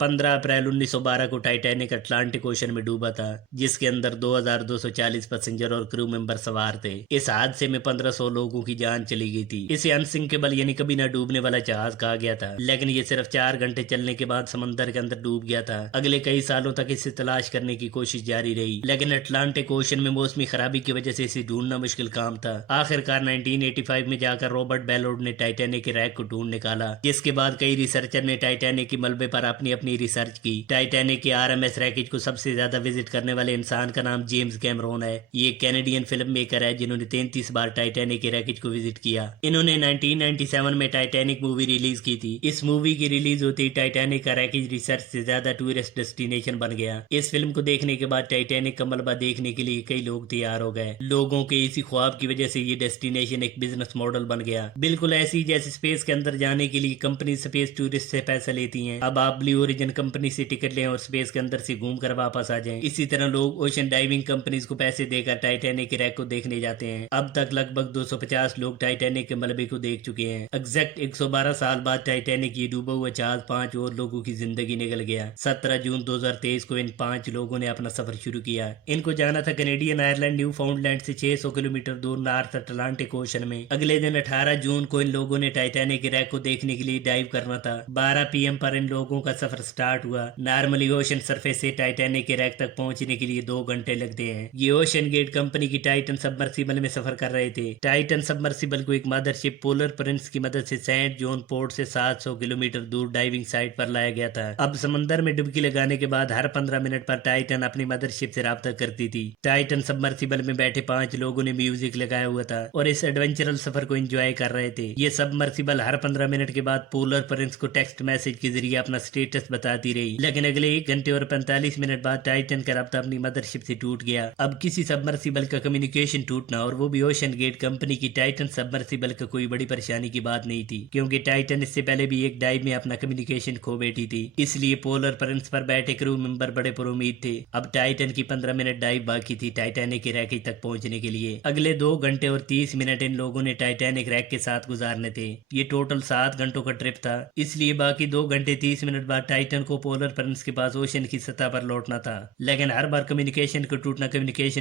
15 अप्रैल 1912 को Titanic Atlantic ocean में डूबा था, जिसके अंदर 2240 पैसेंजर और क्रू मेंबर सवार थे। इस हादसे में 1500 लोगों की जान चली गई थी। इसे अनसिंकेबल यानी कभी न डूबने वाला जहाज कहा गया था, लेकिन ये सिर्फ 4 घंटे चलने के बाद समंदर के अंदर डूब गया था। अगले कई सालों तक इसे तलाश करने की कोशिश जारी रही, लेकिन अटलांटिक ओशन में मौसमी खराबी की वजह से इसे ढूंढना मुश्किल काम था। आखिरकार 1985 में जाकर रॉबर्ट बेलोड ने टाइटैनिक के रैक को ढूंढ निकाला, जिसके बाद कई रिसर्चर ने टाइटैनिक के मलबे पर अपनी अपनी रिसर्च की। टाइटैनिक के आरएमएस रैकेज को सबसे ज्यादा विजिट करने वाले इंसान का नाम जेम्स कैमरोन है। ये एक कैनेडियन फिल्म मेकर है जिन्होंने 33 बार टाइटैनिक के रैकेज को विजिट किया। इन्होंने 1997 में टाइटैनिक मूवी रिलीज की थी। इस मूवी की रिलीज होती टाइटैनिक का रैकेज रिसर्च से ज्यादा टूरिस्ट डेस्टिनेशन बन गया। इस फिल्म को देखने के बाद टाइटैनिक का मलबा देखने के लिए कई लोग तैयार हो गए। लोगों के इसी ख्वाब की वजह से ये डेस्टिनेशन एक बिजनेस मॉडल बन गया, बिल्कुल ऐसी जैसे स्पेस के अंदर जाने के लिए कंपनी स्पेस टूरिस्ट से पैसा लेती हैं। अब आप ब्लू ओरिजिन कंपनी से टिकट लें और स्पेस के अंदर से घूम कर वापस आ जाएं। इसी तरह लोग ओशन डाइविंग कंपनीज को पैसे देकर टाइटैनिक के रैक को देखने जाते हैं। अब तक लगभग 250 लोग टाइटैनिक के मलबे को देख चुके हैं। एग्जैक्ट 112 साल बाद टाइटैनिक ये डूबा हुआ जहाज 5 और लोगों की जिंदगी निकल गया। 17 जून 2023 को इन 5 लोगों ने अपना सफर शुरू किया। इनको जाना था कैनेडियन आयरलैंड न्यू फाउंडलैंड से 600 किलोमीटर दूर नॉर्थ अटलांटिक ओशन में। अगले दिन 18 जून को इन लोगों ने टाइटैनिक के रैक को देखने के लिए डाइव करना था। 12 पीएम पर इन लोगों का सफर स्टार्ट हुआ। नॉर्मली ओशन सरफेस से टाइटैनिक के रैक तक पहुंचने के लिए 2 घंटे लगते हैं। ये ओशन गेट कंपनी की टाइटन सबमर्सिबल में सफर कर रहे थे। टाइटन सबमर्सिबल को एक मदरशिप पोलर प्रिंस की मदद से सेंट जॉन पोर्ट से 700 किलोमीटर दूर डाइविंग साइट पर लाया गया था। अब समंदर में डुबकी लगाने के बाद हर 15 मिनट पर टाइटन अपनी मदरशिप से राब्ता करती थी। टाइटन सबमर्सिबल में बैठे 5 लोगों ने म्यूजिक लगाया हुआ था और इस एडवेंचरल सफर को एंजॉय कर रहे थे। ये सबमर्सिबल हर 15 मिनट के बाद पोलर प्रिंस को टेक्स्ट मैसेज के जरिए अपना स्टेटस बताती रही, लेकिन अगले 1 घंटे और 45 मिनट बाद टाइटन का राब्ता अपनी मदरशिप से टूट गया। अब किसी सबमर्सिबल का कम्युनिकेशन टूटना और वो भी ओशन गेट कंपनी की टाइटन सबमर्सिबल का कोई बड़ी परेशानी की बात नहीं थी, क्योंकि टाइटन इससे पहले भी एक डाइव में अपना कम्युनिकेशन खो बैठी थी। इसलिए पोलर प्रिंस पर बैठे क्रू मेंबर बड़े पुरुमीद थे। अब टाइटन की 15 मिनट डाइव बाकी थी टाइटैनिक के रैकेज तक पहुंचने के लिए। अगले 2 घंटे और 30 मिनट इन लोगों ने टाइटैनिक रैक के साथ गुजारने थे। ये टोटल 7 घंटों का ट्रिप था, इसलिए बाकी 2 घंटे 30 मिनट बाद टाइटन को पोलर प्रिंस के पास ओशन की सतह पर लौटना था। लेकिन हर बार कम्युनिकेशन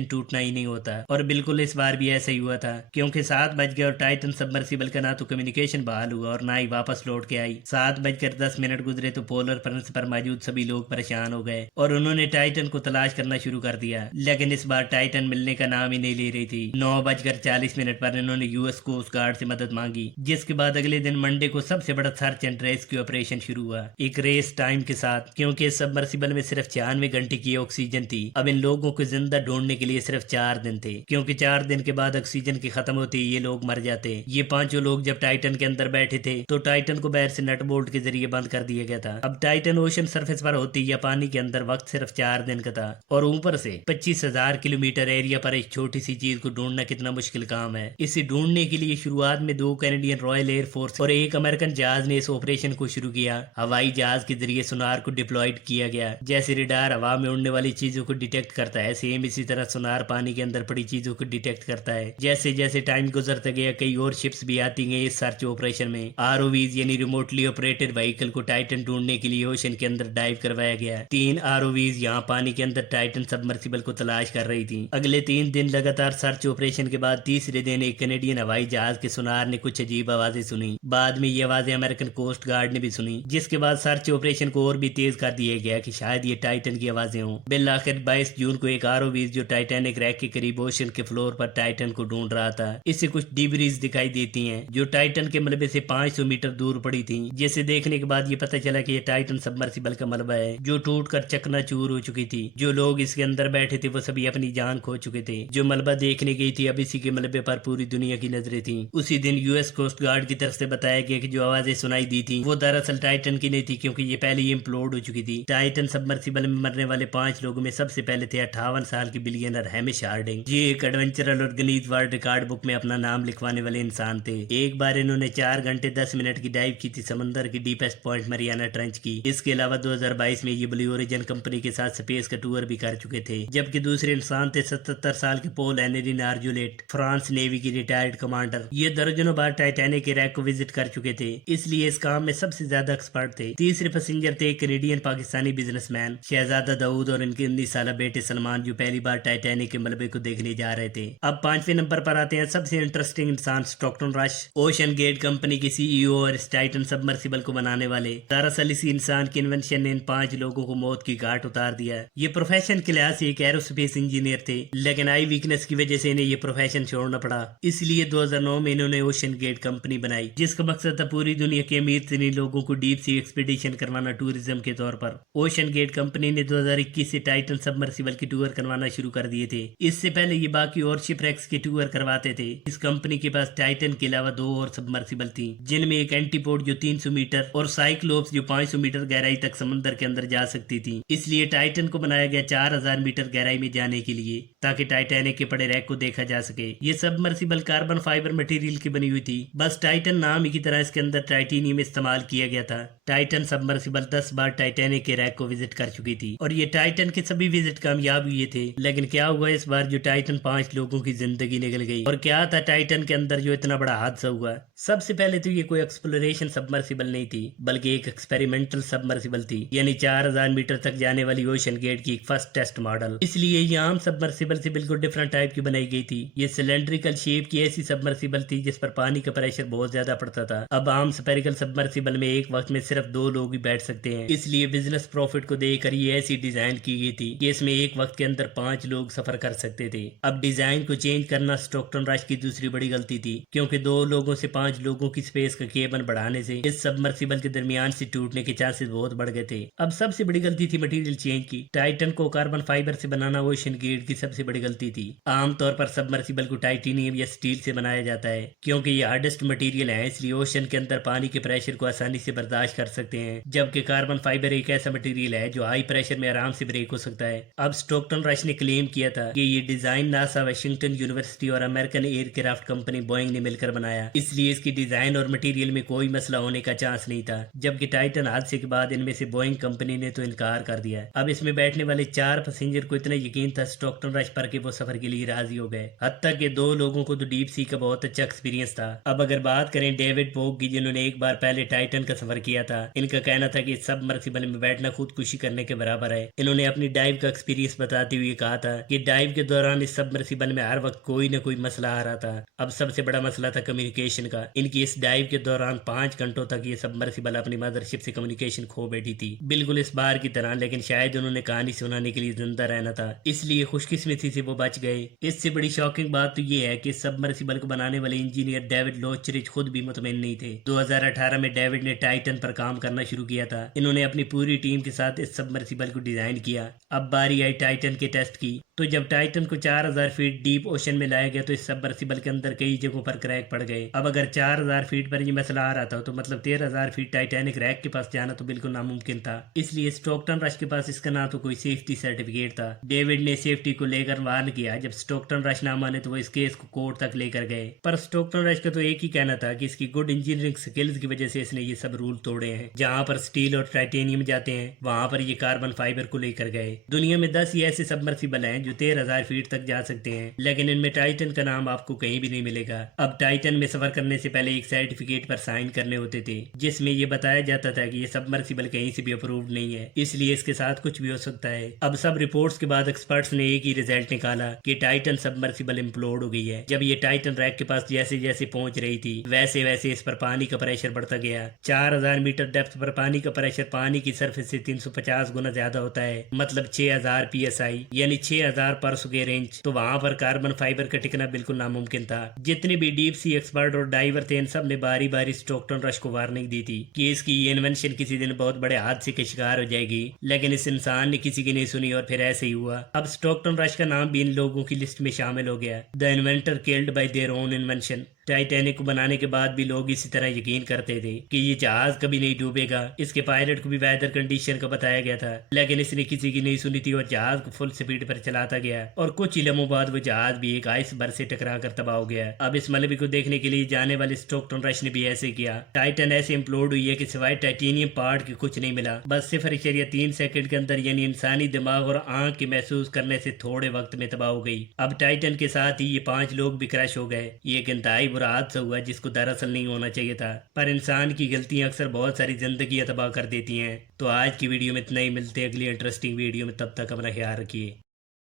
टूटना ही नहीं होता, और बिल्कुल इस बार भी ऐसा ही हुआ था, क्योंकि 7 बज गए और टाइटन सबमर्सिबल का ना तो कम्युनिकेशन बहाल हुआ और ना ही वापस लौट के आई। 7:10 गुजरे तो पोलर प्रिंस पर मौजूद सभी लोग परेशान हो गए और उन्होंने टाइटन को तलाश करना शुरू कर दिया, लेकिन इस बार टाइटन मिलने का नाम ही नहीं ले रही थी। 9:40 पर इन्होंने यूएस कोस्ट गार्ड से मदद मांगी, जिसके बाद अगले दिन मंडे को सबसे बड़ा सर्च एंड रेस्क्यू ऑपरेशन शुरू हुआ, एक रेस टाइम के साथ, क्योंकि इस सबमर्सिबल में सिर्फ 96 घंटे की ऑक्सीजन थी। अब इन लोगों को जिंदा ढूंढने के लिए सिर्फ 4 दिन थे, क्योंकि 4 दिन के बाद ऑक्सीजन की खत्म होती ये लोग मर जाते। ये 5 लोग जब टाइटन के अंदर बैठे थे तो टाइटन को बाहर से नट बोल्ट के जरिए बंद कर दिया गया था। अब टाइटन ओशन सरफेस पर होती या पानी के अंदर वक्त सिर्फ 4 दिन का था, और ऊपर से 25,000 किलोमीटर एरिया पर एक छोटी सी चीज को ढूंढना कितना मुश्किल काम है। इसे ढूंढने के लिए शुरुआत में 2 कैनेडियन रॉयल एयरफोर्स और 1 अमेरिकन जहाज ने इस ऑपरेशन को शुरू किया। हवाई जहाज के जरिए सोनार को डिप्लॉयड किया गया। जैसे रेडार हवा में उड़ने वाली चीजों को डिटेक्ट करता है, सेम इसी तरह सोनार पानी के अंदर पड़ी चीजों को डिटेक्ट करता है। जैसे जैसे टाइम गुजरता गया कई और शिप्स भी आती गई इस सर्च ऑपरेशन में। आरओवीज यानी रिमोटली ऑपरेटेड व्हीकल को टाइटन ढूंढने के लिए ओशन के अंदर डाइव करवाया गया। 3 आरओवीज यहाँ पानी के अंदर टाइटन सबमर्सिबल को तलाश कर रही थी। अगले 3 दिन लगातार सर्च ऑपरेशन के बाद तीसरे दिन एक कैनेडियन हवाई जहाज के सोनार ने कुछ अजीब आवाजें सुनी। बाद में ये आवाजें अमेरिकन कोस्ट गार्ड ने भी सुनी, जिसके बाद सर्च ऑपरेशन को और भी तेज कर दिया गया कि शायद ये टाइटन की आवाजें हों। बिल आखिर 22 जून को एक आरओवीज जो टाइटैनिक रैक के करीब ओशन के फ्लोर पर टाइटन को ढूंढ रहा था, इससे कुछ डिब्रीज दिखाई देती हैं जो टाइटन के मलबे से 500 मीटर दूर पड़ी थी। जिसे देखने के बाद ये पता चला कि ये टाइटन सबमर्सिबल का मलबा है जो टूटकर चकनाचूर हो चुकी थी। जो लोग इसके अंदर बैठे थे वो सभी अपनी जान खो चुके थे। जो मलबा देखने गई थी अब इसी के मलबे पर पूरी दुनिया की नजरें थी। उसी दिन यूएस कोस्ट गार्ड की तरफ से बताया गया कि जो आवाजें सुनाई दी थी वो दरअसल टाइटन की नहीं थी, क्योंकि ये पहले ही इम्प्लोड हो चुकी थी। टाइटन सबमर्सिबल में मरने वाले 5 लोगों में सबसे पहले थे 58 साल के बिलियनर हैमिश हार्डिंग। ये एक एडवेंचरल और गिनीज वर्ल्ड रिकॉर्ड बुक में अपना नाम लिखवाने वाले इंसान थे। एक बार इन्होंने 4 घंटे 10 मिनट की डाइव की थी समंदर की डीपेस्ट पॉइंट मरियाना ट्रेंच की। इसके अलावा 2022 में ये ब्लू ओरिजिन कंपनी के साथ स्पेस का टूर भी कर चुके थे। जबकि दूसरे इंसान थे 77 साल के पॉल हेनरी नार्जुलेट, फ्रांस नेवी की रिटायर्ड कमांडर। ये दर्जनों बार टाइटैनिक के रैक को विजिट कर चुके थे, इसलिए इस काम में सबसे ज्यादा एक्सपर्ट थे। तीसरे पैसेंजर पैसेंजर थे एक कैनेडियन पाकिस्तानी बिजनेसमैन शहजादा दाऊद और इनके 19 साल बेटे सलमान, जो पहली बार टाइटैनिक के मलबे को देखने जा रहे थे। अब 5वें नंबर पर आते हैं सबसे इंटरेस्टिंग इंसान, Stockton Rush, Ocean Gate company के सीईओ और इस टाइटन सबमर्सिबल को बनाने वाले। दरअसल इसी इंसान की इन्वेंशन ने इन 5 लोगों को मौत की घाट उतार दिया। ये प्रोफेशन के लिहाज से एक एरोस्पेस इंजीनियर थे, लेकिन आई वीकनेस की वजह से इन्हें ये प्रोफेशन छोड़ना पड़ा। इसलिए 2009 में इन्होंने ओशन गेट कंपनी बनाई, जिसका मकसद था पूरी दुनिया के अमीर तरीन लोगों को डीप सी एक्सपीडिशन करवाना टूरिज्म के तौर पर। ओशन गेट कंपनी ने 2021 से टाइटन सबमर्सिबल के टूर करवाना शुरू कर दिए थे। इससे पहले ये बाकी और शिपरेक्स के टूर करवाते थे। इस कंपनी के पास टाइटन के अलावा 2 और सबमर्सिबल थी, जिनमें एक एंटीपोड जो 300 मीटर और साइक्लोप्स जो 500 मीटर गहराई तक समुद्र के अंदर जा सकती थी। इसलिए टाइटन को बनाया गया 4000 मीटर गहराई में जाने के लिए, ताकि टाइटैनिक के पड़े रैक को देखा जा सके। ये सबमर्सिबल कार्बन फाइबर मटेरियल की बनी हुई थी, बस टाइटन नाम ही की तरह इसके अंदर टाइटेनियम इस्तेमाल किया गया था। टाइटन सबमर्सिबल 10 बार टाइटैनिक के रैक को विजिट कर चुकी थी और ये टाइटन के सभी विजिट कामयाब हुए थे। लेकिन क्या हुआ इस बार, जो टाइटन 5 लोगों की जिंदगी निकल गई। और क्या था टाइटन के अंदर जो इतना बड़ा हादसा हुआ। सबसे पहले तो ये कोई एक्सप्लोरेशन सबमर्सिबल नहीं थी, बल्कि एक एक्सपेरिमेंटल सबमर्सिबल थी, यानी 4000 मीटर तक जाने वाली ओशन गेट की फर्स्ट टेस्ट मॉडल। इसलिए ये आम सबमर्सिबल से बिल्कुल डिफरेंट टाइप की बनाई गई थी। ये सिलेंड्रिकल शेप की ऐसी सबमर्सिबल थी जिस पर पानी का प्रेशर बहुत ज्यादा पड़ता था। अब आम स्फेरिकल सबमर्सिबल में एक वक्त में सिर्फ 2 लोग ही बैठ सकते हैं, इसलिए बिजनेस प्रॉफिट को देखकर ये ऐसी डिजाइन की गई थी कि इसमें एक वक्त के अंदर 5 लोग सफर कर सकते थे। अब डिजाइन को चेंज करना स्टॉकटन रश की दूसरी बड़ी गलती थी, क्योंकि 2 लोगों से 5 लोगों की स्पेस का केबल बढ़ाने से इस सबमर्सिबल के दरमियान से टूटने के चांसेस बहुत बढ़ गए थे। अब सबसे बड़ी गलती थी मटेरियल चेंज की। टाइटन को कार्बन फाइबर से बनाना ओशन गेट की सबसे बड़ी गलती थी। आमतौर पर सबमर्सिबल को टाइटेनियम या स्टील से बनाया जाता है, क्योंकि ये हार्डेस्ट मटेरियल है, इसलिए ओशन के अंदर पानी के प्रेशर को आसानी से बर्दाश्त कर सकते हैं। जबकि कार्बन फाइबर एक ऐसा मटेरियल है जो हाई प्रेशर में आराम से ब्रेक हो सकता है। अब स्टॉकटन रश ने क्लेम किया था कि ये डिजाइन नासा, वाशिंगटन यूनिवर्सिटी और अमेरिकन एयरक्राफ्ट कंपनी बोइंग ने मिलकर बनाया, इसलिए इसकी डिजाइन और मटेरियल में कोई मसला होने का चांस नहीं था। जबकि टाइटन हादसे के बाद इनमें से बोइंग कंपनी ने तो इनकार कर दिया। अब इसमें बैठने वाले 4 पैसेंजर को इतना यकीन था स्टॉकटन रश पर कि वो सफर के लिए राजी हो गए। हत्ता के 2 लोगों को तो डीप सी का बहुत अच्छा एक्सपीरियंस था। अब अगर बात करें डेविड पोग की, जिन्होंने एक बार पहले टाइटन का सफर किया था, इनका कहना था कि सबमर्सिबल में बैठना खुदकुशी करने के बराबर है। इन्होंने अपनी डाइव का एक्सपीरियंस बताते हुए कहा था कि डाइव के दौरान इस सबमर्सिबल में हर वक्त कोई न कोई मसला आ रहा था। अब सबसे बड़ा मसला था कम्युनिकेशन का। इनकी इस डाइव के दौरान 5 घंटों तक ये सबमर्सिबल अपनी मदरशिप से कम्युनिकेशन खो बैठी थी, बिल्कुल इस बार की तरह। लेकिन शायद उन्होंने कहानी सुनाने के लिए जिंदा रहना था, इसलिए खुशकिस्मती से वो बच गए। इससे बड़ी शॉकिंग बात तो ये है कि सबमर्सिबल को बनाने वाले इंजीनियर डेविड लोचरिच खुद भी मुतमईन नहीं थे। 2018 में डेविड ने टाइटन पर काम करना शुरू किया था। इन्होंने अपनी पूरी टीम के साथ इस सबमर्सिबल को डिजाइन किया। अब बारी आई टाइटन के टेस्ट की, तो जब टाइटन को 4000 फीट डीप ओशन में लाया गया तो इस सबमर्सिबल के अंदर कई जगहों पर क्रैक पड़ गए। अब अगर 4000 फीट पर ये मसला आ रहा था, तो मतलब 13000 फीट टाइटैनिक रैक के पास जाना तो बिल्कुल नामुमकिन था। इसलिए स्टॉकटन रश के पास इसका ना तो कोई सेफ्टी सर्टिफिकेट था। डेविड ने सेफ्टी को लेकर वार्न किया। जब स्टॉकटन रश ना माने तो वो इस केस को कोर्ट तक लेकर गए। पर स्टॉकटन रश का तो एक ही कहना था कि इसकी गुड इंजीनियरिंग स्किल्स की वजह से इसने ये सब रूल तोड़े हैं। जहां पर स्टील और टाइटेनियम जाते हैं, वहां पर ये कार्बन फाइबर को लेकर गए। दुनिया में 10 ही ऐसे सबमर्सिबल हैं जो 13000 फीट तक जा सकते हैं, लेकिन इनमें टाइटन का नाम आपको कहीं भी नहीं मिलेगा। अब टाइटन में सफर करने से पहले एक सर्टिफिकेट पर साइन करने होते थे, जिसमें ये बताया जाता था कि ये सबमर्सिबल कहीं से भी अप्रूव्ड नहीं है, इसलिए इसके साथ कुछ भी हो सकता है। अब सब रिपोर्ट्स के बाद एक्सपर्ट्स ने एक ही रिजल्ट निकाला कि टाइटन सबमर्सिबल इम्प्लोड हो गई है। जब ये टाइटन रैक के पास जैसे जैसे पहुंच रही थी, वैसे वैसे इस पर पानी का प्रेशर बढ़ता गया। 4000 मीटर डेप्थ पर पानी का प्रेशर पानी की सरफेस से 350 गुना ज्यादा होता है, मतलब 6000 PSI, यानी 6000 पर स्क्वायर इंच। तो वहां पर कार्बन फाइबर का टिकना बिल्कुल नामुमकिन था। जितने भी डीप सी एक्सपर्ट और डाइवर थे, इन सब ने बारी बारी स्टॉकटन रश को वार्निंग दी थी कि इसकी ये इन्वेंशन किसी दिन बहुत बड़े हादसे के शिकार हो जाएगी, लेकिन इस इंसान ने किसी की नहीं सुनी और फिर ऐसे ही हुआ। अब स्टॉकटन रश का नाम भी इन लोगों की लिस्ट में शामिल हो गया, the inventor killed by their own invention. Titanic को बनाने के बाद भी लोग इसी तरह यकीन करते थे कि ये जहाज कभी नहीं डूबेगा। इसके पायलट को भी वेदर कंडीशन का बताया गया था, लेकिन इसने किसी की नहीं सुनी थी और जहाज को फुल स्पीड पर चलाता गया और कुछ ही लम्हों बाद वो जहाज भी एक आइसबर्ग से टकरा कर तबाह हो गया। अब इस मलबे को देखने के लिए जाने वाले स्टॉकटन रश ने भी ऐसे किया। टाइटन ऐसे इम्प्लोड हुई है कि सिवाय टाइटेनियम पार्ट के कुछ नहीं मिला। बस 0.3 सेकंड के अंदर, यानी इंसानी दिमाग और आंख के महसूस करने से थोड़े वक्त में तबाह हो गई। अब टाइटन के साथ ही ये 5 लोग भी क्रैश हो गए। ये एक इंतहाई برا حادثہ ہوا جس کو دراصل نہیں ہونا چاہیے تھا، پر انسان کی غلطیاں اکثر بہت ساری زندگیاں تباہ کر دیتی ہیں۔ تو آج کی ویڈیو میں اتنا ہی، ملتے ہیں اگلی انٹرسٹنگ ویڈیو میں، تب تک اپنا خیال رکھیے۔